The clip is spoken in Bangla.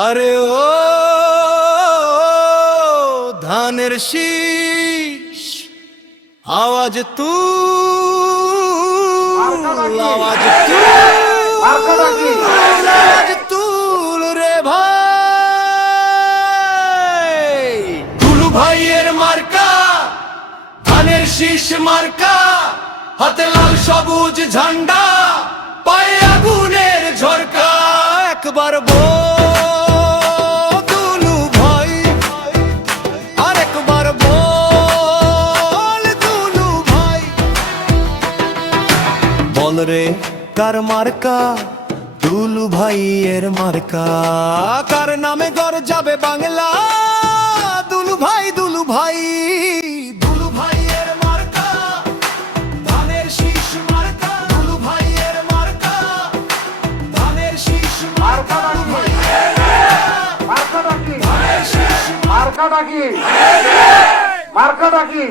আরে ও ধানের শীষ আওয়াজ তুল আওয়াজ তুল রে ভাই দুলু ভাইয়ের মার্কা ধানের শীষ মার্কা হাতে লাল সবুজ ঝান্ডা পায়ে আগুনের ঝরকা একবার দুলু ভাই আরেকবার বল দুলু ভাই বল রে কার মার্কা দুলু ভাইয়ের মার্কা কার নামে গড় যাবে বাংলা দুলু ভাই দুলু ভাই দুলু ভাইয়ের মার্কা ধানের শীষ মার্কা দুলু ভাইয়ের মার্কা ধানের শীষ মার্কা মার্কাটা কি